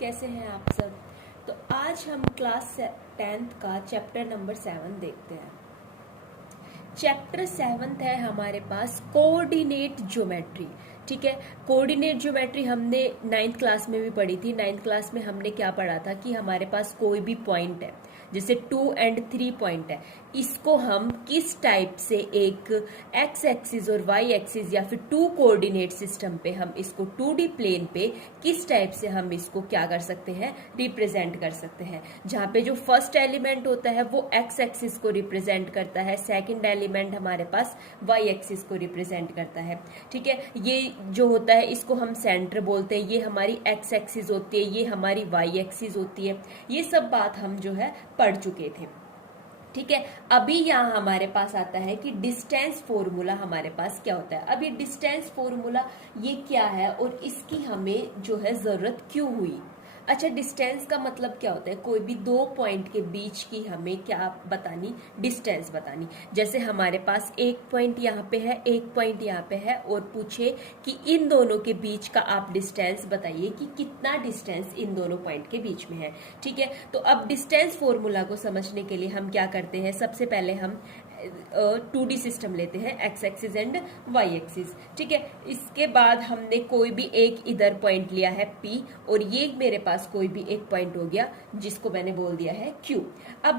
कैसे हैं आप सब। तो आज हम क्लास 10th का चैप्टर नंबर 7 देखते हैं। चैप्टर 7 है हमारे पास कोऑर्डिनेट ज्योमेट्री। ठीक है, कोऑर्डिनेट ज्योमेट्री हमने 9th क्लास में भी पढ़ी थी। 9th क्लास में हमने क्या पढ़ा था कि हमारे पास कोई भी पॉइंट है, जैसे 2 और 3 पॉइंट है, इसको हम किस टाइप से एक एक्स एक्सिस और वाई एक्सिस या फिर 2 कोऑर्डिनेट सिस्टम पे हम इसको 2D प्लेन पे किस टाइप से हम इसको क्या कर सकते हैं, रिप्रेजेंट कर सकते हैं। जहाँ पे जो फर्स्ट एलिमेंट होता है वो एक्स एक्सिस को रिप्रेजेंट करता है, सेकंड एलिमेंट हमारे पास वाई एक्सिस को रिप्रेजेंट करता है। ठीक है, ये जो होता है इसको हम सेंटर बोलते हैं, ये हमारी एक्स एक्सिस होती है, ये हमारी वाई एक्सिस होती है। ये सब बात हम जो है पढ़ चुके थे। ठीक है, अभी यहाँ हमारे पास आता है कि डिस्टेंस फॉर्मूला हमारे पास क्या होता है। अभी डिस्टेंस फॉर्मूला ये क्या है और इसकी हमें जो है जरूरत क्यों हुई। अच्छा, डिस्टेंस का मतलब क्या होता है, कोई भी 2 पॉइंट के बीच की हमें क्या बतानी, डिस्टेंस बतानी। जैसे हमारे पास एक पॉइंट यहाँ पे है, एक पॉइंट यहाँ पे है, और पूछे कि इन दोनों के बीच का आप डिस्टेंस बताइए कि कितना डिस्टेंस इन दोनों पॉइंट के बीच में है। ठीक है, तो अब डिस्टेंस फॉर्मूला को समझने के लिए हम क्या करते हैं, सबसे पहले हम 2D सिस्टम लेते हैं, X axis and Y axis. ठीक है, इसके बाद हमने कोई भी एक इधर पॉइंट लिया है P, और ये मेरे पास कोई भी एक पॉइंट हो गया जिसको मैंने बोल दिया है Q। अब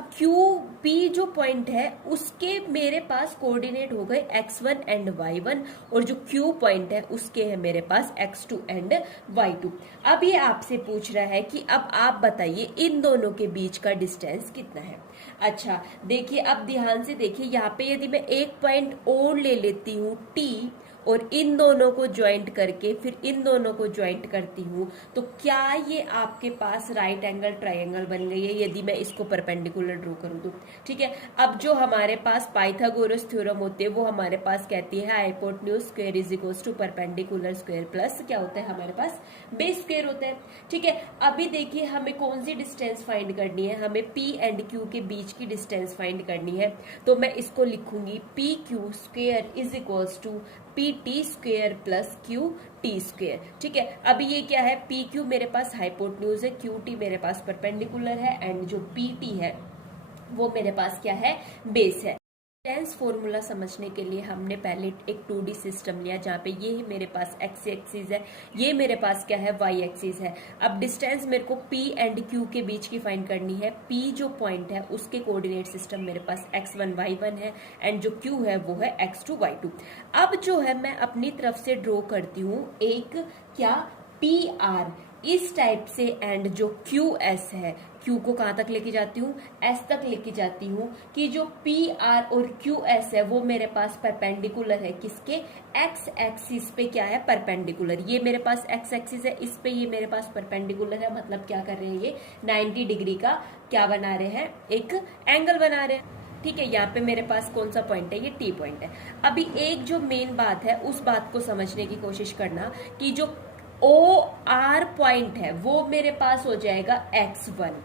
P जो पॉइंट है उसके मेरे पास कोऑर्डिनेट हो गए x1 एंड y1, और जो Q पॉइंट है उसके है मेरे पास x2 एंड y2। अब ये आपसे पूछ रहा है कि अब आप बताइए इन दोनों के बीच का डिस्टेंस कितना है। अच्छा देखिए, अब ध्यान से देखिए, यहाँ पे यदि मैं एक पॉइंट और ले लेती हूँ T, और इन दोनों को ज्वाइंट करके फिर इन दोनों को ज्वाइंट करती हूँ, तो क्या ये आपके पास राइट एंगल ट्रायंगल बन गई है यदि मैं इसको परपेंडिकुलर ड्रॉ करूँ तो। ठीक है, अब जो हमारे पास पाइथागोरस थ्योरम होते हैं वो हमारे पास कहती है hypotenuse square is equals to perpendicular square plus क्या होता है हमारे पास बेस स्क्वायर होता है। ठीक है, अभी देखिए हमें कौन सी डिस्टेंस फाइंड करनी है, हमें P एंड Q के बीच की डिस्टेंस फाइंड करनी है। तो मैं इसको लिखूंगी PQ square is equals to PT square plus QT square. ठीक है, अभी ये क्या है, PQ मेरे पास हाइपोटेन्यूज है, QT मेरे पास परपेंडिकुलर है, एंड जो PT है वो मेरे पास क्या है, बेस है। डिस्टेंस फॉर्मूला समझने के लिए हमने पहले एक 2D सिस्टम लिया जहाँ पे ये मेरे पास एक्स एक्सिस है, ये मेरे पास क्या है, वाई एक्सिस है। अब डिस्टेंस मेरे को P एंड Q के बीच की फाइंड करनी है। P जो पॉइंट है उसके कोऑर्डिनेट सिस्टम मेरे पास x1 y1 है, एंड जो Q है वो है x2 y2। अब जो है मैं अपनी तरफ से ड्रॉ करती हूँ एक क्या, PR इस टाइप से, एंड जो QS है, Q को कहां तक लेके जाती हूँ, S तक लेके जाती हूँ, कि जो PR और QS है वो मेरे पास परपेंडिकुलर है, किसके, X एक्सिस पे क्या है, परपेंडिकुलर। ये मेरे पास X एक्सिस है, इस पे ये मेरे पास परपेंडिकुलर है, मतलब क्या कर रहे हैं, ये 90 डिग्री का क्या बना रहे हैं, एक एंगल बना रहे हैं। ठीक है, यहाँ पे मेरे पास कौन सा पॉइंट है, ये T पॉइंट है। अभी एक जो मेन बात है उस बात को समझने की कोशिश करना कि जो OR पॉइंट है वो मेरे पास हो जाएगा x1,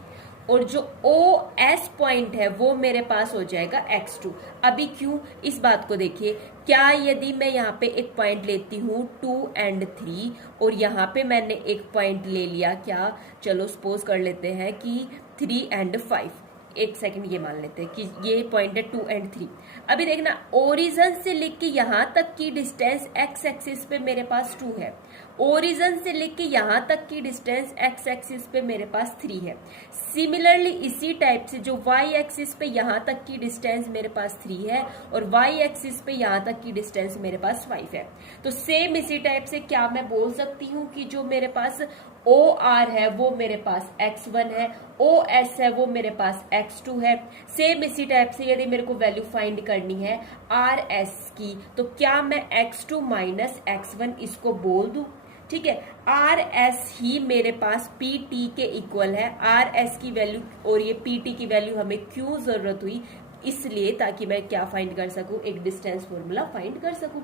और जो OS पॉइंट है वो मेरे पास हो जाएगा x2। अभी क्यों, इस बात को देखिए, क्या यदि मैं यहाँ पे एक पॉइंट लेती हूँ 2 और 3, और यहाँ पे मैंने एक पॉइंट ले लिया क्या, चलो सपोज कर लेते हैं कि 3 और 5, एक सेकंड ये मान लेते हैं कि ये पॉइंट है 2 और 3। अभी देखना, ओरिजिन से लेके यहाँ तक की डिस्टेंस एक्स एक्सिस पे मेरे पास 2 है, ओरिजिन से लेके यहाँ तक की डिस्टेंस एक्स एक्सिस पे मेरे पास 3 है। सिमिलरली इसी टाइप से जो वाई एक्सिस पे यहाँ तक की डिस्टेंस मेरे पास 3 है, और वाई एक्सिस पे यहाँ तक की डिस्टेंस मेरे पास 5 है। तो सेम इसी टाइप से क्या मैं बोल सकती हूँ कि जो मेरे पास OR है वो मेरे पास x1 है, OS है वो मेरे पास x2 है। सेम इसी टाइप से यदि मेरे को वैल्यू फाइंड करनी है RS की, तो क्या मैं x2 माइनस x1 इसको बोल दूं। ठीक है, RS ही मेरे पास PT के इक्वल है। RS की वैल्यू और ये PT की वैल्यू हमें क्यों जरूरत हुई, इसलिए ताकि मैं क्या फाइंड कर सकूं, एक डिस्टेंस फॉर्मूला फाइंड कर सकूं।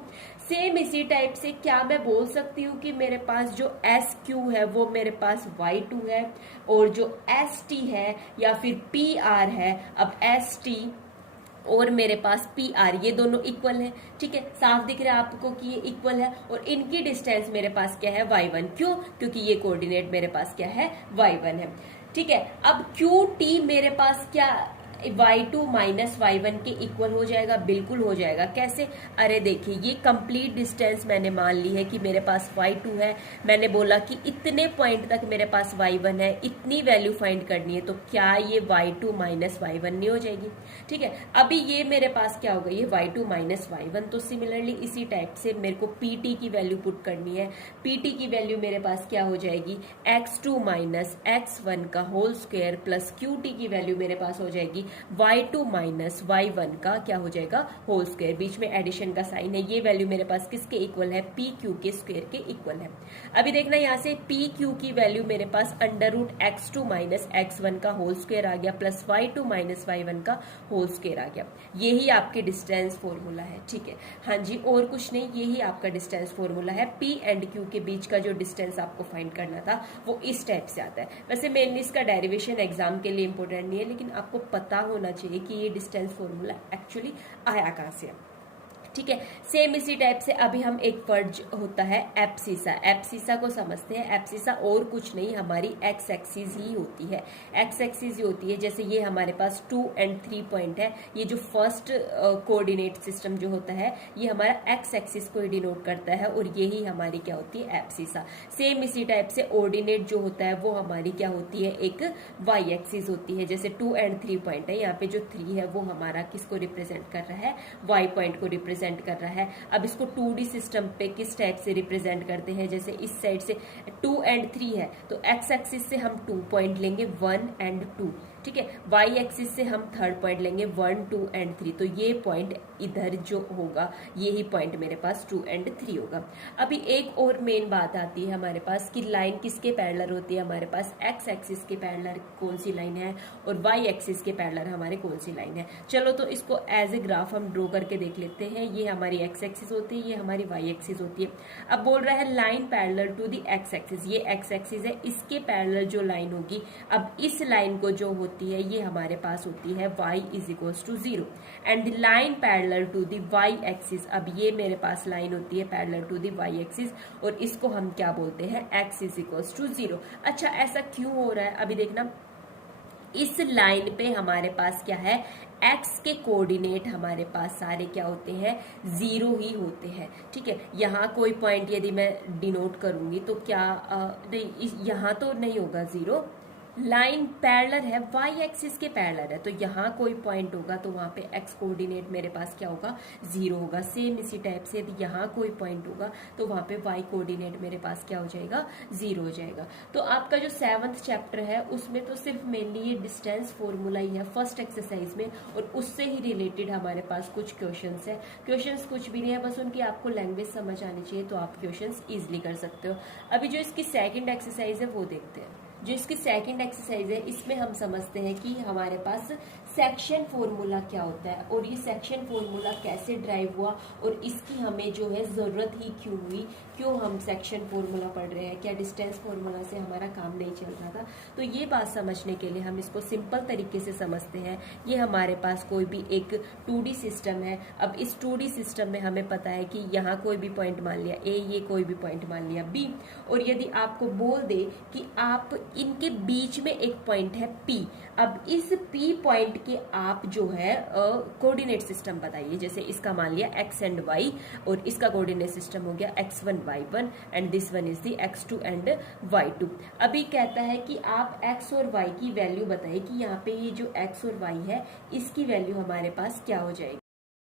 सेम इसी टाइप से क्या मैं बोल सकती हूँ कि मेरे पास जो SQ है वो मेरे पास y2 है, और जो ST है या फिर PR है, अब ST और मेरे पास पी आर, ये दोनों इक्वल है। ठीक है, साफ दिख रहा है आपको कि ये इक्वल है, और इनकी डिस्टेंस मेरे पास क्या है, y1। क्यों? क्योंकि ये कोऑर्डिनेट मेरे पास क्या है, y1 है। ठीक है, अब क्यू टी मेरे पास क्या, y2 माइनस y1 के इक्वल हो जाएगा, बिल्कुल हो जाएगा। कैसे? अरे देखिए, ये कंप्लीट डिस्टेंस मैंने मान ली है कि मेरे पास y2 है, मैंने बोला कि इतने पॉइंट तक मेरे पास y1 है, इतनी वैल्यू फाइंड करनी है, तो क्या ये y2 माइनस y1 नहीं हो जाएगी? ठीक है, अभी ये मेरे पास क्या हो गई है, y2 माइनस y1। तो सिमिलरली इसी टाइप से मेरे को pt की वैल्यू पुट करनी है। pt की वैल्यू मेरे पास क्या हो जाएगी, x2 माइनस x1 का होल स्क्वायर प्लस qt की वैल्यू मेरे पास हो जाएगी y2 माइनस y1 का क्या हो जाएगा, होल स्क्वायर। बीच में एडिशन का साइन है, ये वैल्यू मेरे पास किसके इक्वल है, पी क्यू के स्क्वायर के इक्वल है। अभी देखना यहाँ से पी क्यू की वैल्यू मेरे पास under root x2 minus x1 का होल स्क्वायर आ गया प्लस y2 माइनस y1 का होल स्क्वायर आ गया। यही आपके डिस्टेंस फॉर्मूला है। ठीक है, हाँ जी, और कुछ नहीं, यही आपका डिस्टेंस फॉर्मूला है। पी एंड क्यू के बीच का जो डिस्टेंस आपको फाइंड करना था वो इस टाइप से आता है। वैसे मेनली इसका डेरिवेशन एग्जाम के लिए इंपॉर्टेंट नहीं है, लेकिन आपको पता होना चाहिए कि ये डिस्टेंस फॉर्मूला एक्चुअली आया कहाँ से। ठीक है, सेम इसी टाइप से अभी हम एक वर्ड होता है एब्सिसा, एब्सिसा को समझते हैं। एब्सिसा और कुछ नहीं, हमारी एक्स एक्सिस ही होती है, एक्स एक्सिस ही होती है। जैसे ये हमारे पास 2 और 3 पॉइंट है, ये जो फर्स्ट कोऑर्डिनेट सिस्टम जो होता है ये हमारा एक्स एक्सिस को डिनोट करता है, और यही हमारी क्या होती है, एब्सिसा। सेम इसी टाइप से ऑर्डिनेट जो होता है वो हमारी क्या होती है, एक वाई एक्सिस होती है। जैसे 2 और 3 पॉइंट है, यहाँ पे जो 3 है वो हमारा किसको रिप्रेजेंट कर रहा है, वाई पॉइंट को रिप्रेजेंट कर रहा है। अब इसको 2D सिस्टम पे किस टाइप से रिप्रेजेंट करते हैं, जैसे इस साइड से 2 और 3 है तो एक्स एक्सिस से हम 2 पॉइंट लेंगे 1 और 2। ठीक है, वाई एक्सिस से हम थर्ड पॉइंट लेंगे 1, 2 और 3। तो ये पॉइंट इधर जो होगा यही पॉइंट मेरे पास 2 और 3 होगा। अभी एक और मेन बात आती है हमारे पास कि लाइन किसके पैरेलल होती है, हमारे पास एक्स एक्सिस के पैरेलल कौन सी लाइन है और वाई एक्सिस के पैरेलल हमारे कौन सी लाइन है। चलो तो इसको एज ए ग्राफ हम ड्रॉ करके देख लेते हैं। ये हमारी एक्स एक्सिस होती है, ये हमारी वाई एक्सिस होती है। अब बोल रहा है line parallel to the x axis, ये एक्स एक्सिस है, इसके पैरेलल जो लाइन होगी, अब इस लाइन को जो होती है ये हमारे पास होती है y is equals to 0 and the line parallel to the y axis. अब ये मेरे पास लाइन होती है parallel to the y axis, और इसको हम क्या बोलते हैं, x इज इक्वल्स टू 0। अच्छा, ऐसा क्यों हो रहा है, अभी देखना, इस लाइन पे हमारे पास क्या है, x के कोऑर्डिनेट हमारे पास सारे क्या होते हैं, 0 ही होते हैं। ठीक है, यहाँ कोई पॉइंट यदि मैं डिनोट करूंगी तो क्या नहीं, यहाँ तो नहीं होगा 0, लाइन पैरेलल है, वाई एक्सिस के पैरेलल है, तो यहाँ कोई पॉइंट होगा तो वहां पे एक्स कोऑर्डिनेट मेरे पास क्या होगा, 0 होगा। सेम इसी टाइप से यदि यहाँ कोई पॉइंट होगा तो वहां पे वाई कोऑर्डिनेट मेरे पास क्या हो जाएगा, 0 हो जाएगा। तो आपका जो 7th चैप्टर है उसमें तो सिर्फ मेनली ये डिस्टेंस फॉर्मूला ही है फर्स्ट एक्सरसाइज में, और उससे ही रिलेटेड हमारे पास कुछ क्वेश्चंस है। क्वेश्चंस कुछ भी नहीं है, बस उनकी आपको लैंग्वेज समझ आनी चाहिए तो आप क्वेश्चंस इजिली कर सकते हो। अभी जो इसकी सेकंड एक्सरसाइज है वो देखते हैं। जो इसकी सेकंड एक्सरसाइज है इसमें हम समझते हैं कि हमारे पास सेक्शन फॉर्मूला क्या होता है और ये सेक्शन फॉर्मूला कैसे ड्राइव हुआ और इसकी हमें जो है ज़रूरत ही क्यों हुई, क्यों हम सेक्शन फॉर्मूला पढ़ रहे हैं, क्या डिस्टेंस फॉर्मूला से हमारा काम नहीं चल रहा था। तो ये बात समझने के लिए हम इसको सिंपल तरीके से समझते हैं। ये हमारे पास कोई भी एक 2D सिस्टम है। अब इस 2D सिस्टम में हमें पता है कि यहाँ कोई भी पॉइंट मान लिया A, ये कोई भी पॉइंट मान लिया B, और यदि आपको बोल दे कि आप इनके बीच में एक पॉइंट है P, अब इस P पॉइंट के आप जो है कोऑर्डिनेट सिस्टम बताइए। जैसे इसका मान लिया x एंड y और इसका कोऑर्डिनेट सिस्टम हो गया x1 y1 and this one is the x2 and y2। अभी कहता है कि आप x और y की वैल्यू बताइए कि यहाँ पे ये जो x और y है इसकी वैल्यू हमारे पास क्या हो जाएगी।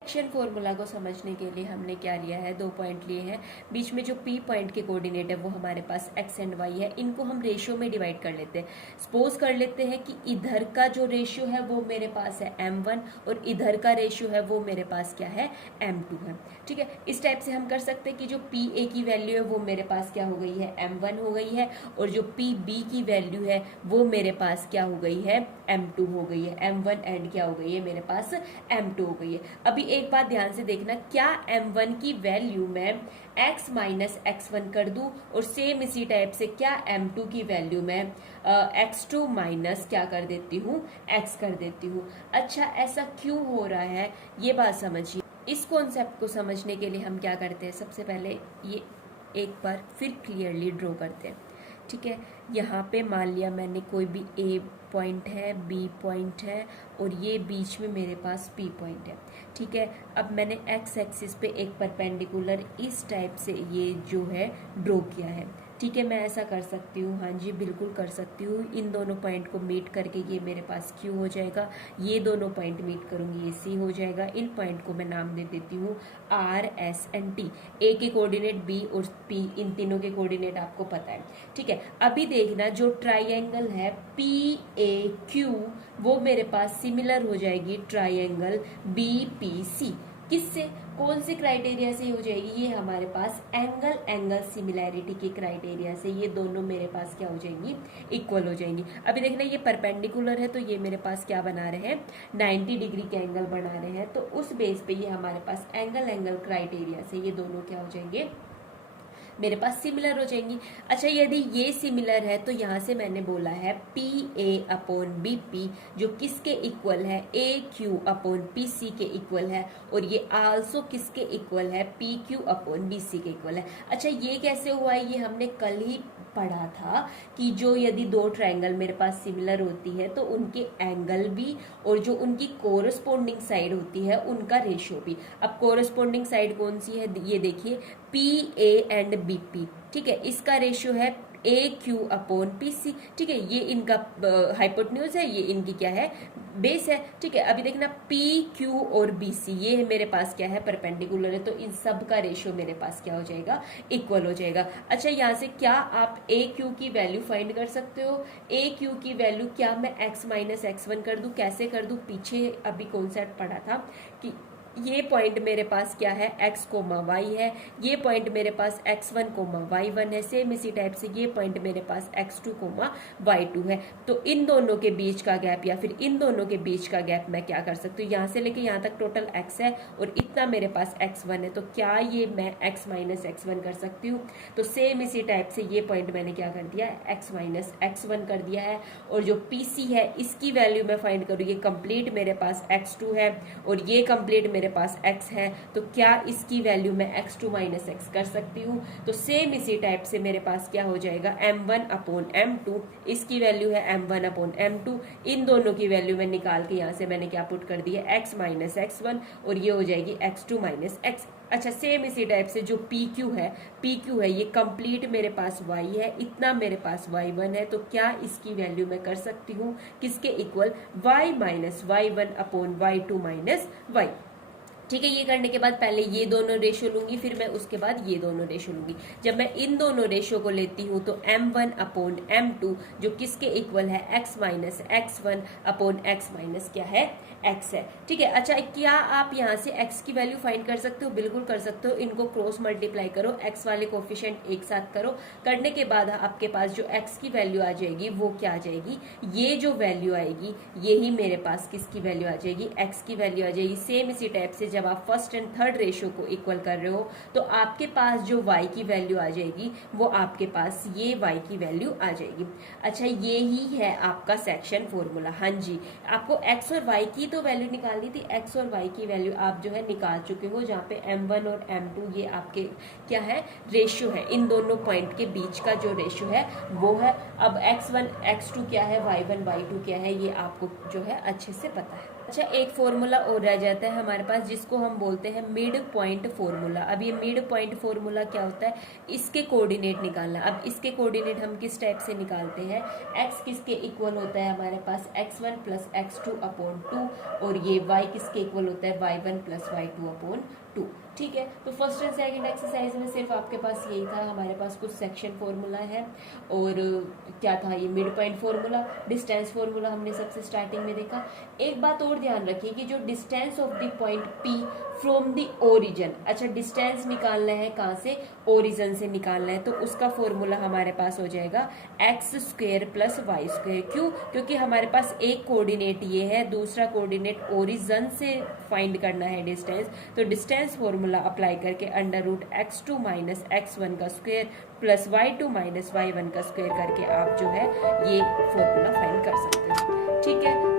सेक्शन फॉर्मूला को समझने के लिए हमने क्या लिया है, 2 पॉइंट लिए हैं। बीच में जो P पॉइंट के कोऑर्डिनेट है वो हमारे पास x एंड y है, इनको हम रेशियो में डिवाइड कर लेते हैं। सपोज कर लेते हैं कि इधर का जो रेशियो है वो मेरे पास है m1 और इधर का रेशियो है वो मेरे पास क्या है, m2 है। ठीक है, इस टाइप से हम कर सकते हैं कि जो PA की वैल्यू है वो मेरे पास क्या हो गई है, m1 हो गई है, और जो PB की वैल्यू है वो मेरे पास क्या हो गई है, m2 हो गई है। m1 एंड क्या हो गई है, मेरे पास m2 हो गई है। अभी एक बात ध्यान से देखना, क्या m1 की वैल्यू मैं x माइनस x1 कर दूं और सेम इसी टाइप से क्या m2 की वैल्यू मैं x2 माइनस क्या कर देती हूँ x कर देती हूँ। अच्छा, ऐसा क्यों हो रहा है ये बात समझिए। इस कॉन्सेप्ट को समझने के लिए हम क्या करते हैं, सबसे पहले ये एक बार फिर क्लियरली ड्रॉ करते हैं। ठीक है, यहाँ पे मान लिया मैंने कोई भी A पॉइंट है, B पॉइंट है और ये बीच में मेरे पास P पॉइंट है। ठीक है, अब मैंने x एक्सिस पे एक परपेंडिकुलर इस टाइप से ये जो है ड्रॉ किया है। ठीक है, मैं ऐसा कर सकती हूँ, हाँ जी बिल्कुल कर सकती हूँ। इन दोनों पॉइंट को मीट करके ये मेरे पास Q हो जाएगा, ये दोनों पॉइंट मीट करूँगी ये C हो जाएगा। इन पॉइंट को मैं नाम दे देती हूँ R, S and T। A के कोऑर्डिनेट B और P, इन तीनों के कोऑर्डिनेट आपको पता है। ठीक है, अभी देखना जो ट्राइंगल है PAQ वो मेरे पास सिमिलर हो जाएगी ट्राइंगल BPC। किससे, कौन से क्राइटेरिया से हो जाएगी, ये हमारे पास एंगल सिमिलैरिटी के क्राइटेरिया से ये दोनों मेरे पास क्या हो जाएंगी, इक्वल हो जाएंगी। अभी देखना ये परपेंडिकुलर है तो ये मेरे पास क्या बना रहे हैं, 90 डिग्री के एंगल बना रहे हैं। तो उस बेस पे ये हमारे पास एंगल क्राइटेरिया से ये दोनों क्या हो जाएंगे, मेरे पास सिमिलर हो जाएंगी। अच्छा, यदि ये सिमिलर है तो यहाँ से मैंने बोला है PA अपॉन BP जो किसके इक्वल है, AQ अपॉन PC के इक्वल है, और ये आल्सो किसके इक्वल है, PQ अपॉन BC के इक्वल है। अच्छा, ये कैसे हुआ है, ये हमने कल ही पढ़ा था कि जो यदि दो ट्रायंगल मेरे पास सिमिलर होती है तो उनके एंगल भी और जो उनकी कोरस्पोंडिंग साइड होती है उनका रेशियो भी। अब कोरस्पोंडिंग साइड कौन सी है, ये देखिए PA एंड BP। ठीक है, इसका रेशियो है AQ अपॉन PC। ठीक है, ये इनका हाइपोटेन्यूज है, ये इनकी क्या है, बेस है। ठीक है, अभी देखना PQ और BC ये है मेरे पास क्या है, परपेंडिकुलर है, तो इन सब का रेशियो मेरे पास क्या हो जाएगा, इक्वल हो जाएगा। अच्छा, यहाँ से क्या आप AQ की वैल्यू फाइंड कर सकते हो, AQ की वैल्यू क्या मैं x माइनस x1 कर दूं, कैसे कर दूं, पीछे अभी कॉन्सेप्ट पढ़ा था कि ये पॉइंट मेरे पास क्या है, x कोमा y है, ये पॉइंट मेरे पास x1 कोमा y1 है, सेम इसी टाइप से ये पॉइंट मेरे पास x2 कोमा y2 है। तो इन दोनों के बीच का गैप या फिर इन दोनों के बीच का गैप मैं क्या कर सकती हूँ, यहाँ से लेके यहाँ तक टोटल x है और इतना मेरे पास x1 है, तो क्या ये मैं x माइनस x1 कर सकती हूँ। तो सेम इसी टाइप से ये पॉइंट मैंने क्या कर दिया, x माइनस x1 कर दिया है। और जो PC है इसकी वैल्यू मैं फाइंड करूँ, ये कंप्लीट मेरे पास x2 है और ये कंप्लीट मेरे पास x है, तो क्या इसकी वैल्यू मैं x2 माइनस x कर सकती हूँ। तो सेम इसी टाइप से मेरे पास क्या हो जाएगा, m1 अपॉन m2, इसकी वैल्यू है m1 अपॉन m2, इन दोनों की वैल्यू मैं निकाल के यहाँ से मैंने क्या पुट कर दी है, x माइनस x1, और ये हो जाएगी x2 माइनस x। अच्छा, सेम इसी टाइप से जो PQ है ये कंप्लीट मेरे पास y है, इतना मेरे पास y1 है, तो क्या इसकी वैल्यू मैं कर सकती हूँ किसके equal, y minus y1 upon y2 minus y। ठीक है, ये करने के बाद पहले ये दोनों रेशियो लूंगी, फिर मैं उसके बाद ये दोनों रेशियो लूंगी। जब मैं इन दोनों रेशियो को लेती हूँ तो m1 अपॉन m2 जो किसके इक्वल है, x minus x1 upon x minus क्या है, x है। ठीक है, अच्छा क्या आप यहाँ से x की वैल्यू फाइंड कर सकते हो, बिल्कुल कर सकते हो। इनको क्रॉस मल्टीप्लाई करो, x वाले कोफिशिएंट एक साथ करो, करने के बाद आपके पास जो x की वैल्यू आ जाएगी वो क्या आ जाएगी, ये जो वैल्यू आएगी यही मेरे पास किसकी वैल्यू आ जाएगी, x की वैल्यू आ जाएगी। सेम इसी टाइप से जब आप फर्स्ट एंड थर्ड रेशियो को इक्वल कर रहे हो तो आपके पास जो y की वैल्यू आ जाएगी वो आपके पास ये y की वैल्यू आ जाएगी। अच्छा, ये ही है आपका सेक्शन फॉर्मूला। हाँ जी, आपको x और y की तो वैल्यू निकालनी थी, x और y की वैल्यू आप जो है निकाल चुके हो, जहाँ पे m1 और m2 ये आपके क्या है, रेशियो है, इन दोनों पॉइंट के बीच का जो रेशियो है वो है। अब x1 x2 क्या है, y1 y2 क्या है, ये आपको जो है अच्छे से पता है। अच्छा, एक फॉर्मूला और रह जाता है हमारे पास जिसको हम बोलते हैं मिड पॉइंट फॉर्मूला। अब ये मिड पॉइंट फॉर्मूला क्या होता है, इसके कोऑर्डिनेट निकालना। अब इसके कोऑर्डिनेट हम किस टाइप से निकालते हैं, x किसके इक्वल होता है हमारे पास, x1 प्लस x2 अपॉन 2, और ये y किसके इक्वल होता है, y1 प्लस y2 अपॉन 2। ठीक है, तो फर्स्ट एंड सेकंड एक्सरसाइज में सिर्फ आपके पास यही था, हमारे पास कुछ सेक्शन फॉर्मूला है और क्या था ये mid point formula, distance formula हमने सबसे स्टार्टिंग में देखा। एक बात और ध्यान रखिए कि जो distance of the point P from the origin, अच्छा डिस्टेंस निकालना है कहाँ से, ओरिजिन से निकालना है, तो उसका फॉर्मूला हमारे पास हो जाएगा x square plus y square. क्यों? क्योंकि हमारे पास एक कोऑर्डिनेट ये है, दूसरा कोऑर्डिनेट ओरिजिन से फाइंड करना है डिस्टेंस, तो डिस्टेंस फॉर्मूला अप्लाई करके under root x2 minus x1 का square plus y2 minus y1 का स्क्वायर करके आप जो है ये फॉर्मूला फाइंड कर सकते हो। ठीक है,